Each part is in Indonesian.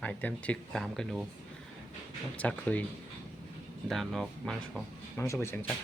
item chick tam cái nụ chắc khơi đàn nọc mang số bị chẳng chắc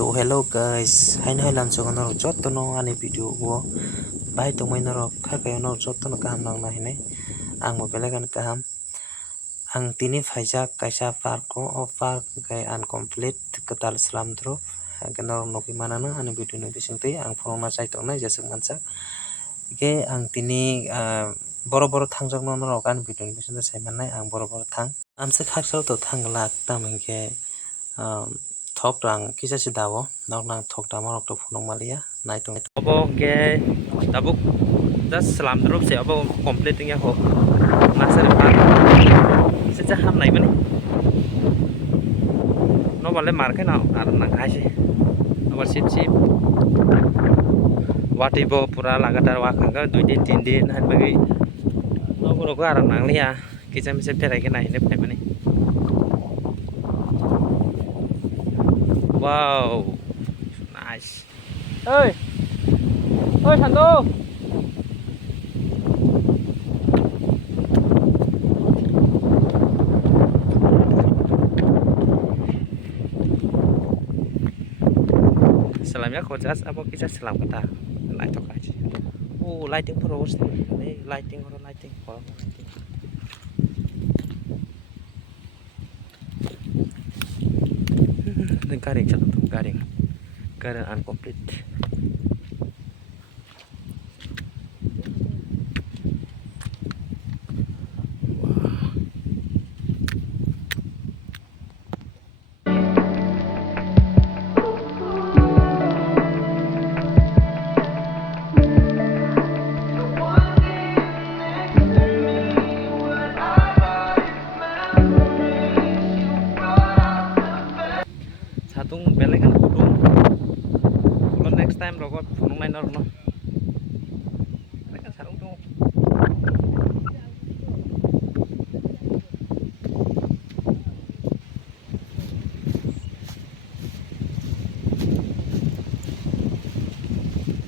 So hello guys, hai nai lan so kanaro jotto no ani video go bai to mai naro kha kayo no jotto no kaham nang nai ne ang mo belegan kaham ang tini phaijak kaisa park ko o park kai uncomplete ketal slam drop kenaro noki manana ani video no bisingtei ang phone chai tok nai jasuk manchak ke ang tini boro boro thangjak no naro kan video no bisingtei sai mannai ang boro boro thang amse khaksal to thanglak tamengke thok rang kisa si dawo nok nang thok dama rok to phunong malia nai tong abo ke tabuk just slam drop se abo complete nya ho nasar park se cha ham nai mani no bale mar ke na ar nang hai se abar sip wati bo pura lagatar wa khanga 2 din 3 din han bagi no ko ko ar nang lia kisa se pherai ke nai ne phai mani wow nice ơi Thành Đô selamnya kau jas apa kita selam kata light tok aja lighting pros nih lighting orang lighting garing satu tuh garing uncomplete satung beleng kan kudung kalau next time rokok gunung lain orang no mereka sarung tuh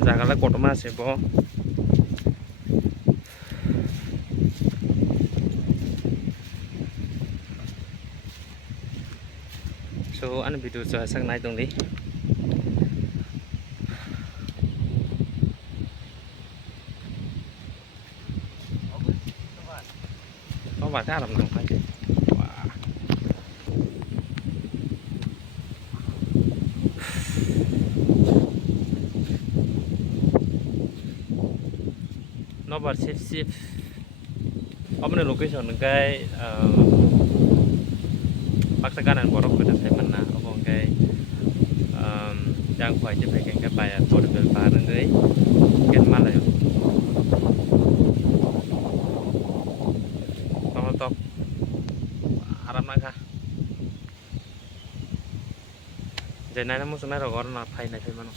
janganlah kotor mas ya bo so anh video cho sang nay tung đi có vài cái làm nặng phải chứ nó bật ship ở bên location cái Paksakanan borok ke dasar mana, obong kai jang kuai cepai kai kapaya portable barang kai ken malah yo. Pamatok aram naka. Jangan namu sunai rogor na pai na pai mano.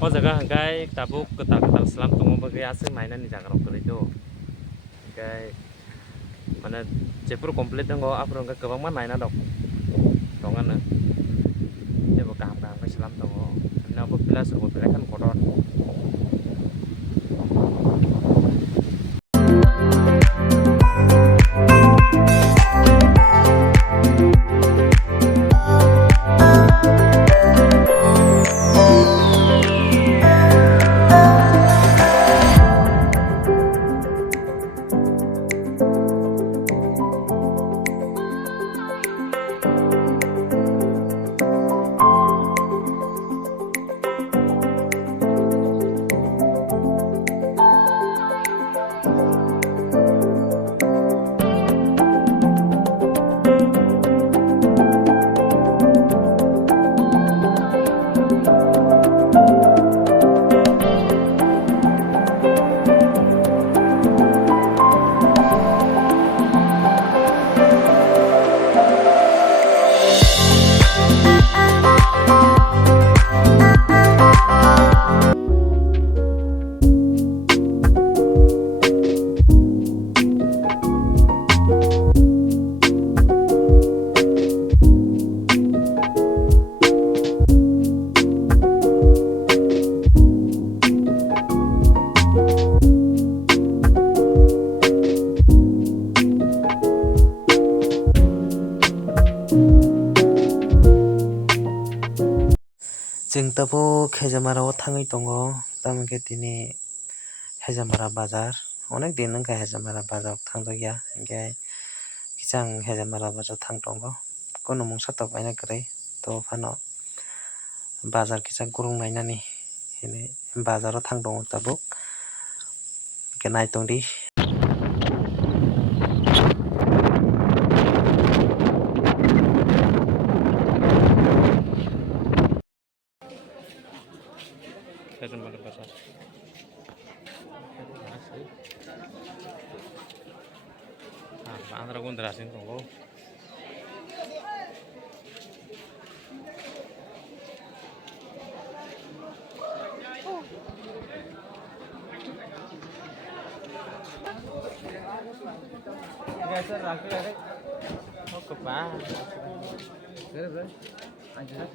Oh jaga kai tabuk ketal selam tunggu bagi asing mainan di jaga rok itu. Kai mana cepur komplit dong kok apa enggak kebang mana ini dok dongan nih dia bekam ke selam dong nah belas kan kotor जों दाबो हेजामाराव थाङै दङ तामांके दिनै हेजामारा बाजार अनेक दिन नोंखा हेजामारा बाजार थांजाया ओमफ्राय किसां हेजामारा बाजार थां दङ कोनो मुं साथाव बायना गरै तो फानो बाजार किसां गुरुं नायनानै ini बाजाराव थां दङ दाबो के नायतंदि हेजामारा बाजार आंद्रा गुन्द्रासिन दङ Geser lagi lagi. Oh kebang. Bener. Anjir.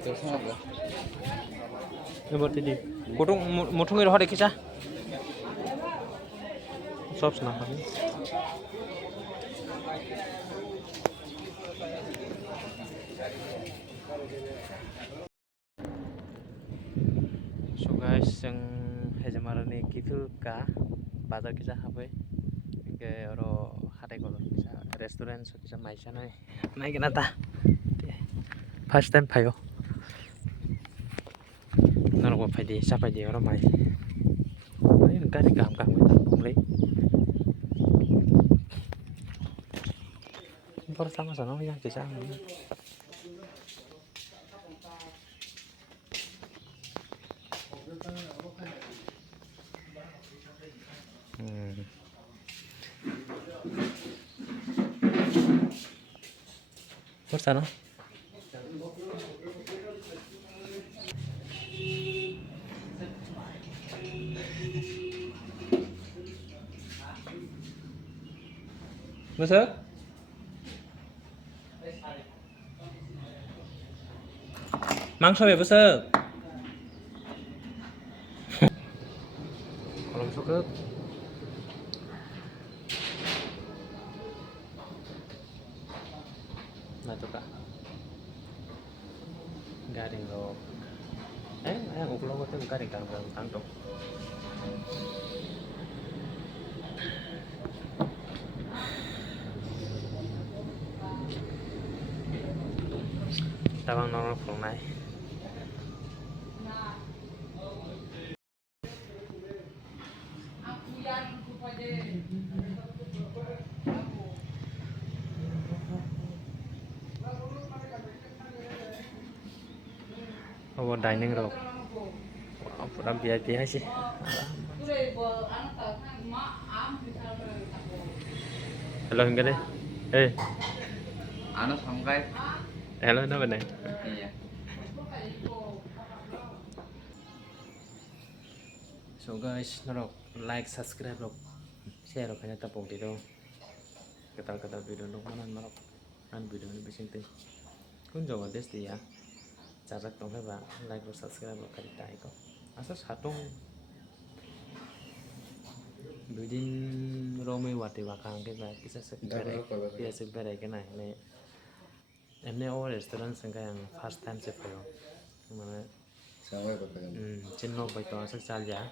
Terus apa? Nomor tadi. Kutung mutung itu hari kisah. Sob senang kami. So guys, yang hejamara ni kifil ka bazar kisah apa? Ke oro hati kolor kisah restoran so kisah maisha nai naik nata. First time payo. Naro pai di siapa di oro mai. Ini kan di kam kita mulai. Bersama sama yang kisah. Bersama. Masuk? Mangso ya besok. Kalau masuk ke nah tuh kak garing lo ayang ukur lo tuh garing kan tangtung tabang nong phong này oh dining room pura VIP hay sih hello enggak deh Ano sampai? hello nó bên này Iya. so guys nó like subscribe rồi share rồi phải tập đi đâu kata video nó mana ăn video ini bisa penting kun jawab des dia cara tong phải bạn like rồi subscribe rồi cái tay có asal satu Bidin Romi wati wakang cái bài kisah sebenarnya cái này này em này ở restaurant sang cái first time sih phải mà Sampai berapa? trên lô bày tỏ sắc sal giá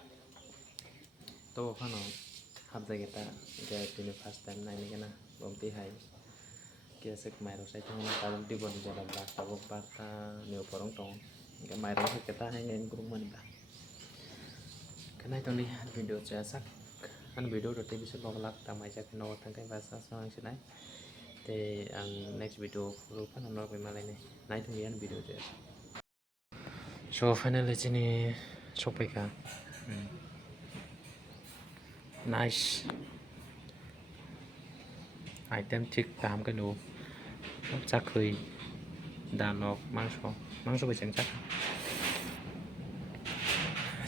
tô phát nó hấp dẫn kita cái ini first time này cái nào bông tí hay kia sức mày rồi sẽ không nó tao đi buồn giờ làm bạc tao bông bạc ta nhiều порong trống cái mày rồi kita hay nghe cũng mình đã cái này tao đi video saya sắc ăn video rồi thì bisa bawa lak tamai jak no tangkai bahasa soang sinai te ang next video rupa nomor pemain ini naik tungguan video aja so finally sini sopeka nice item chick tam cái nụ chắc khơi đàn nọc mang số bị chẳng chắc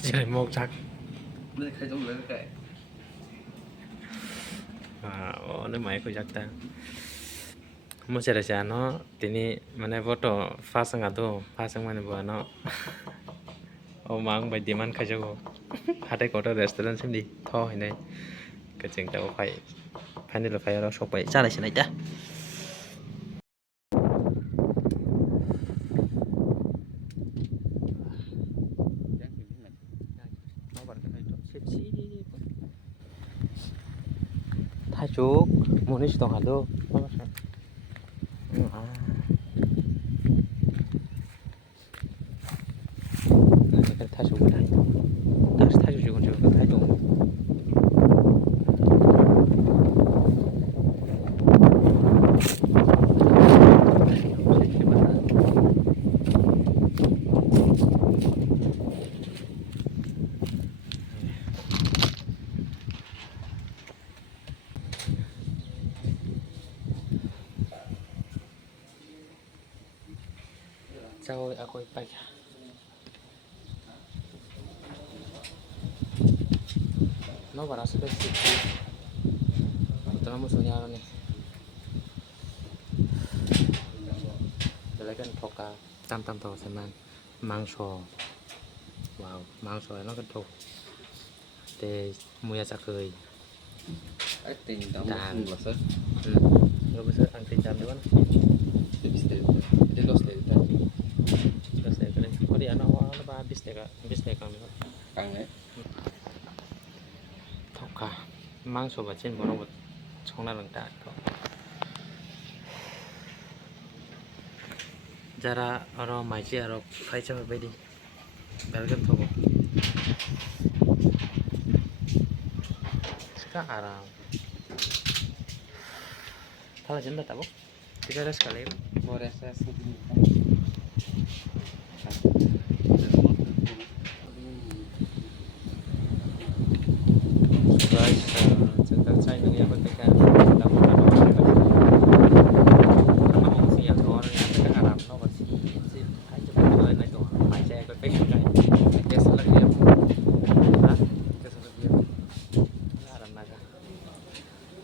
chơi một chắc Ini kayak jauh lebih kayak. Ini mai ko jakta mo sera cha no tini mane photo fasang ado fasang mane bo no o mang bai diman kha jago hate ko restaurant sim di tho hai nei ka ching ta phai final phai ro sok bai cha lai sinai ta Tajuk munis dong halo. Nanti kan tajuk kan. Terus tajuk juga tajuk. Chào aku ipak. No para hacer esto. Tenemos soñado nih. Jadi kan thoka tam tahu sama mangso. Wow, mangso nó cái thục. Để mua ra cười. Cái tình đó Đàn. không là sớm. Nggak bisa angkat jam di mana? Jadi stay. Jadi lo stay tadi. Terus saya kali. Oh di anak awal apa habis deh kami. Càng đấy. Thoka mangso bacin bono buat chongna langta. Jara orang maji orang khai coba bedi. Belgium thogo. Sekarang. Kalau janda tahu, tidak ada sekali. Boleh saya sendiri. Guys, cerita saya ini apa tekan tahu mau siap orang yang dekat Arab no masih sih aja boleh naik tuh macam aku pengen kayak kesalah dia kesalah dia Arab naga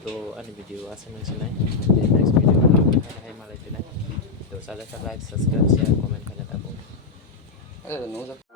tuh ada video asal mengenai next video hai malah itu tuh salah like subscribe share komen kalian tahu Cái là nó